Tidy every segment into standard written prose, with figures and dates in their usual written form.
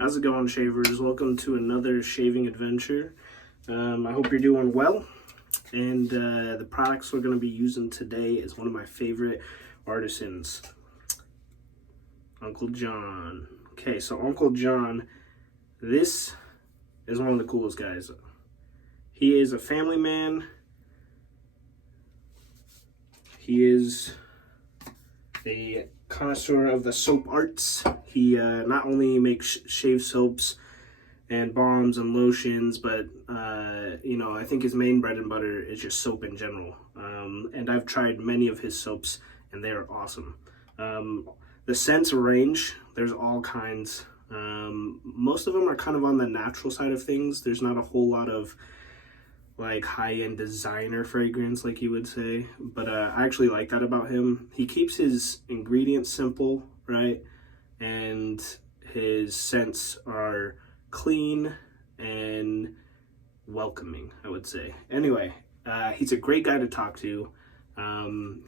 How's it going, shavers? Welcome to another shaving adventure. I hope you're doing well. And the products we're going to be using today is one of my favorite artisans, Uncle John. Okay, so Uncle John, this is one of the coolest guys. He is a family man. He is a connoisseur of the soap arts. He not only makes shave soaps and balms and lotions, but I think his main bread and butter is just soap in general. And I've tried many of his soaps, and they are awesome. The scents range. There's all kinds. Most of them are kind of on the natural side of things. There's not a whole lot of like high-end designer fragrance, like you would say, but I actually like that about him. He keeps his ingredients simple, right? And his scents are clean and welcoming, I would say. Anyway, he's a great guy to talk to.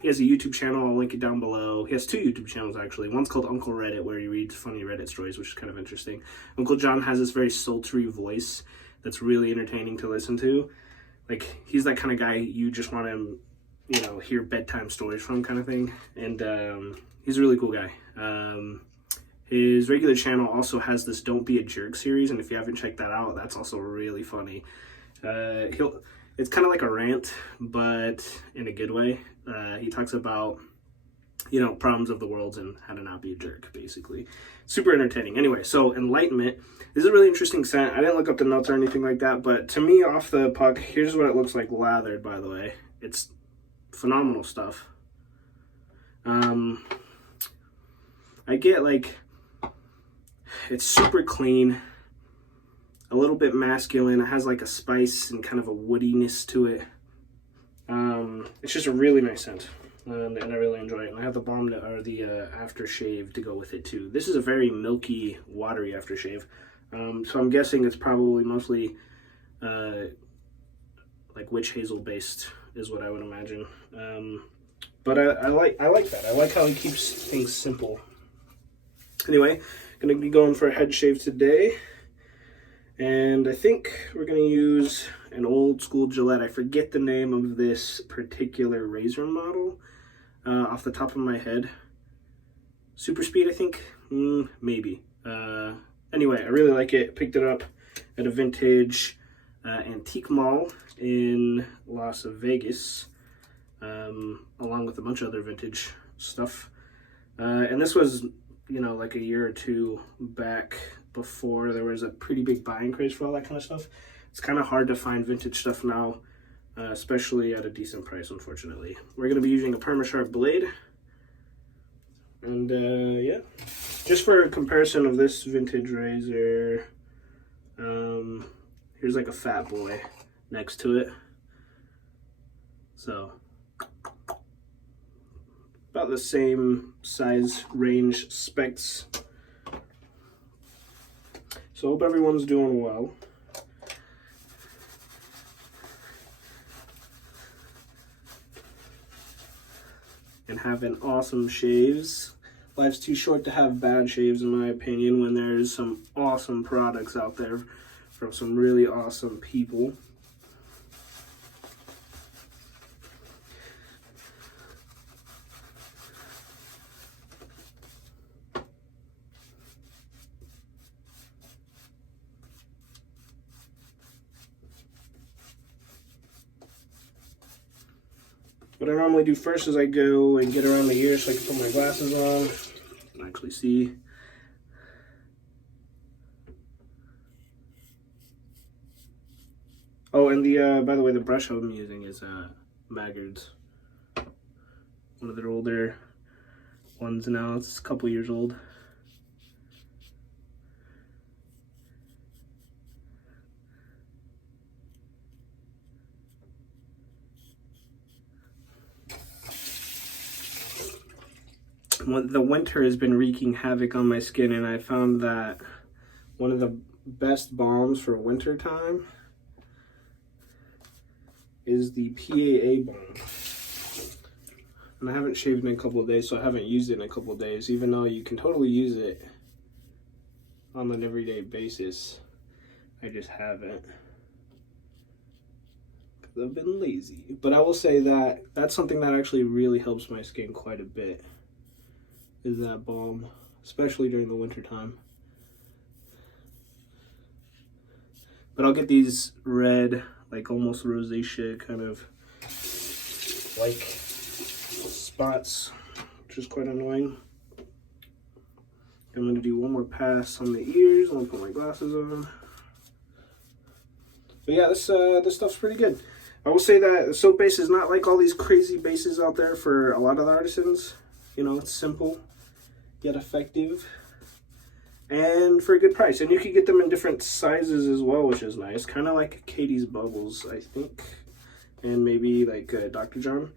He has a YouTube channel. I'll link it down below. He has two YouTube channels, actually. One's called Uncle Reddit, where he reads funny Reddit stories, which is kind of interesting. Uncle John has this very sultry voice that's really entertaining to listen to. Like, he's that kind of guy you just want to, hear bedtime stories from, kind of thing. And he's a really cool guy. His regular channel also has this Don't Be a Jerk series, and if you haven't checked that out, that's also really funny. It's kind of like a rant, but in a good way. He talks about, problems of the world and how to not be a jerk, basically. Super entertaining. Anyway, so Enlightenment. This is a really interesting scent. I didn't look up the notes or anything like that, but to me, off the puck, here's what it looks like lathered, by the way. It's phenomenal stuff. I get, it's super clean, a little bit masculine. It has, a spice and kind of a woodiness to it. It's just a really nice scent. And I really enjoy it. And I have the balm or the aftershave to go with it too. This is a very milky, watery aftershave. So I'm guessing it's probably mostly witch hazel based is what I would imagine. But I like that. I like how he keeps things simple. Anyway, gonna be going for a head shave today. And I think we're gonna use an old school Gillette. I forget the name of this particular razor model off the top of my head. Super Speed, I think? Maybe. Anyway, I really like it. Picked it up at a vintage antique mall in Las Vegas, along with a bunch of other vintage stuff. And this was, a year or two back before there was a pretty big buying craze for all that kind of stuff. It's kind of hard to find vintage stuff now, especially at a decent price, unfortunately. We're going to be using a Perma-Sharp blade. And, yeah. Just for a comparison of this vintage razor, here's a fat boy next to it. So, about the same size range specs. So hope everyone's doing well. And having awesome shaves. Life's too short to have bad shaves, in my opinion, when there's some awesome products out there from some really awesome people. What I normally do first is I go and get around the ears so I can put my glasses on and actually see. Oh, and by the way, the brush I'm using is Maggard's. One of their older ones now. It's a couple years old. The winter has been wreaking havoc on my skin, and I found that one of the best balms for winter time is the PAA balm. And I haven't shaved in a couple of days, so I haven't used it in a couple of days, even though you can totally use it on an everyday basis. I just haven't. Because I've been lazy. But I will say that that's something that actually really helps my skin quite a bit. Is that balm. Especially during the winter time. But I'll get these red, like almost rosacea kind of like spots, which is quite annoying. I'm going to do one more pass on the ears. I'm going to put my glasses on. But yeah, this stuff's pretty good. I will say that the soap base is not like all these crazy bases out there for a lot of the artisans. You know, it's simple, yet effective, and for a good price. And you can get them in different sizes as well, which is nice. Kind of like Katie's Bubbles, I think. And maybe like Dr. John.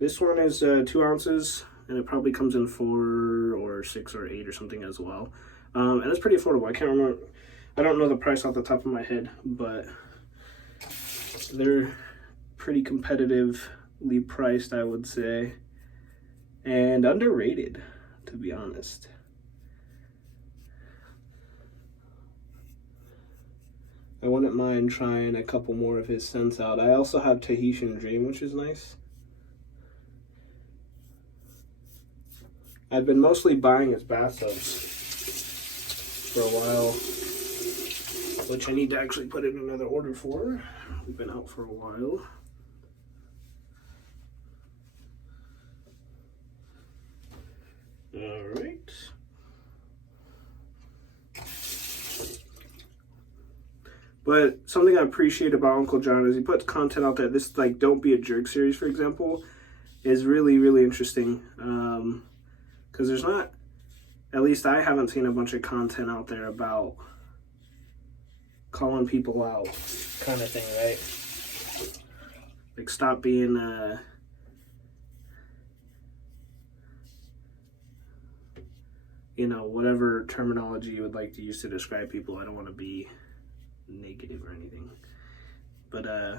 This one is 2 ounces, and it probably comes in 4 or 6 or 8 or something as well. And it's pretty affordable. I can't remember. I don't know the price off the top of my head, but they're pretty competitively priced, I would say. And underrated, to be honest. I wouldn't mind trying a couple more of his scents out. I also have Tahitian Dream, which is nice. I've been mostly buying his bath soaps for a while, which I need to actually put in another order for. We've been out for a while. All right. But something I appreciate about Uncle John is he puts content out there. This, like, Don't Be a Jerk series, for example, is really, really interesting. Because there's not, at least I haven't seen a bunch of content out there about calling people out kind of thing, right? Like, stop being, you know, whatever terminology you would like to use to describe people. I don't want to be negative or anything. But, I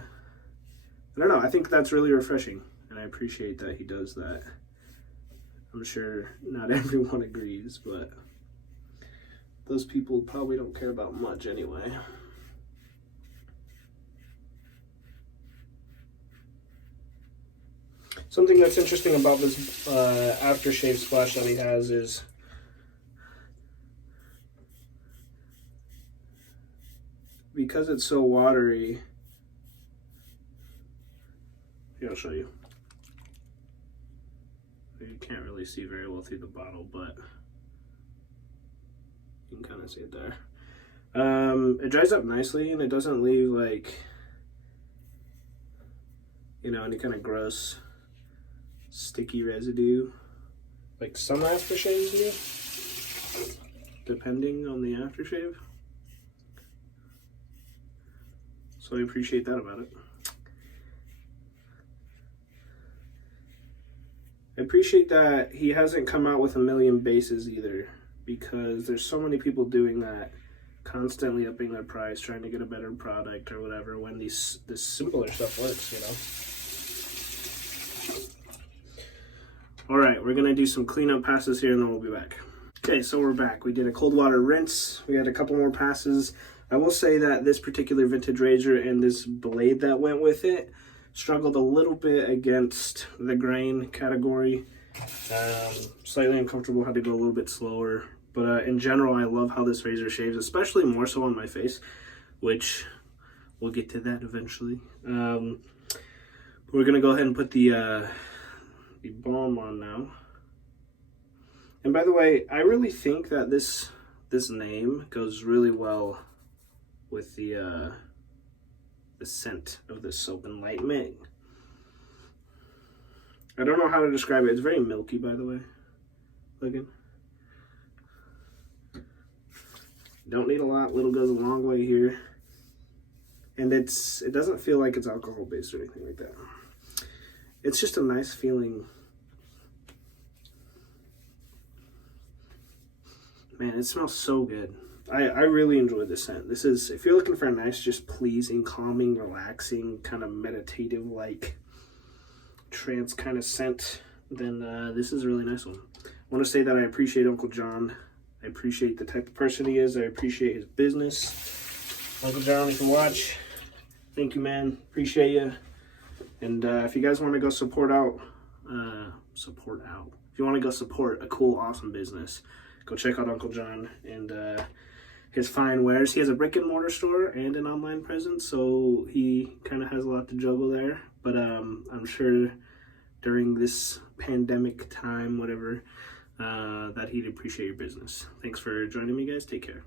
don't know. I think that's really refreshing, and I appreciate that he does that. I'm sure not everyone agrees, but those people probably don't care about much anyway. Something that's interesting about this aftershave splash that he has is because it's so watery. Here, I'll show you. You can't really see very well through the bottle, but you can kind of see it there. It dries up nicely, and it doesn't leave, like, you know, any kind of gross sticky residue like some aftershaves do, depending on the aftershave. So I appreciate that about it. I appreciate that he hasn't come out with a million bases either, because there's so many people doing that, constantly upping their price, trying to get a better product or whatever, when this simpler stuff works, you know? All right, we're gonna do some cleanup passes here and then we'll be back. Okay, so we're back. We did a cold water rinse. We had a couple more passes. I will say that this particular vintage razor and this blade that went with it struggled a little bit against the grain category. Slightly uncomfortable, had to go a little bit slower. But in general, I love how this razor shaves, especially more so on my face, which we'll get to that eventually. We're gonna go ahead and put the balm on now. And by the way, I really think that this name goes really well with the scent of this soap, Enlightenment. I don't know how to describe it. It's very milky, by the way. Looking. Don't need a lot. Little goes a long way here. And it doesn't feel like it's alcohol based or anything like that. It's just a nice feeling. Man, it smells so good. I really enjoy this scent. This is, if you're looking for a nice, just pleasing, calming, relaxing, kind of meditative, like trance kind of scent, then this is a really nice one. I want to say that I appreciate Uncle John I appreciate the type of person he is. I appreciate his business. Uncle John, if you watch, thank you, man. Appreciate you. And if you guys want to go support out, if you want to go support a cool, awesome business, go check out Uncle John and his fine wares. He has a brick and mortar store and an online presence, so he kind of has a lot to juggle there. But I'm sure during this pandemic time, whatever, that he'd appreciate your business. Thanks for joining me, guys. Take care.